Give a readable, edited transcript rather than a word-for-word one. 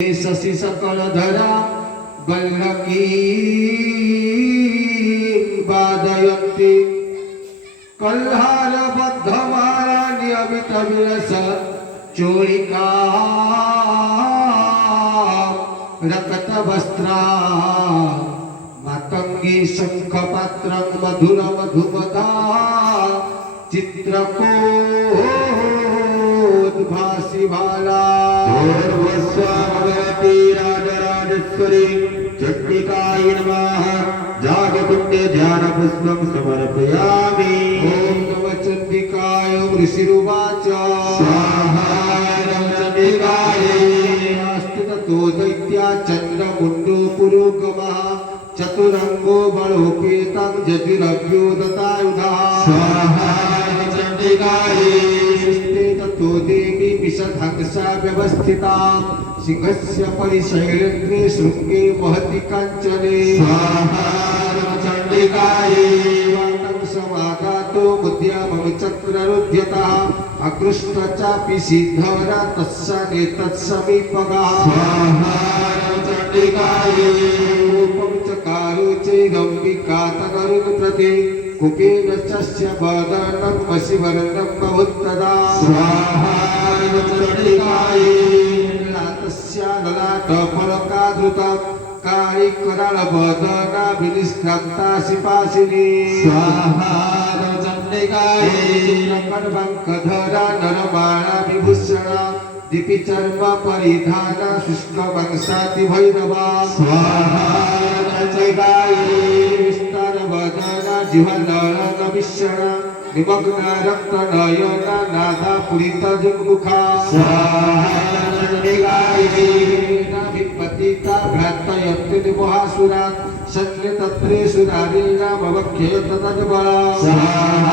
शशि सकलधरा वल्लकी वादयन्ति कल्हारबद्धमाला नियमित विरस चोलिका रक्तवस्त्रा मातंगी शंखपात्रं मधुर मधुमदा चित्रकोद्भासि बाला राजराजेश्वरी चट्टिकाय नमः जागकुण्डे ध्यानपुष्पं समर्पयामि ॐ नमः चण्डिकाय ऋषिरुवाच स्वाहा चण्डिकाय स्थितो दैत्या चन्द्रमुण्डो पुरोगमः चतुरंगो बलोपेतं जतिरव्यो दतायुधः स्वाहा चण्डिकाय ततो देवी विषधंसा व्यवस्थिता सिंहस्य परिशैलेन्द्रे शृंगे महति कांचने स्वाहा चण्डिकायै वातं समागातो मुद्यामं चक्ररुध्यतः अकृष्ट चापि सिद्धरा तस्या नेतत्समीपगः स्वाहा चण्डिकायै रूपं चकारो चैरम्बिकातकरुं प्रति कुपेन चस्य वदनं वशिवर्णं बहुत्तदा स्वाहा चण्डिकायै लातस्या ललाटफलकाधृतं काळिकराळवदना विनिष्क्रन्ता शिपासिनी स्वाहा चण्डिकायै कर्वाङ्कधरा नरमाणा विभूषणा दीपिचर्म परिधाना शुष्कवंशाति भैरवा स्वाहा चण्डिकायै विस्तारवदना जिह्वनयन विषणा निमग्ना रक्तनयना नादा पुरितजमुखा स्वाहा चण्डिकायै विपतिता भ्रातयन्ति महासुरा शल्यतत्रे सुरारेणामवख्येत तद्बला स्वाहा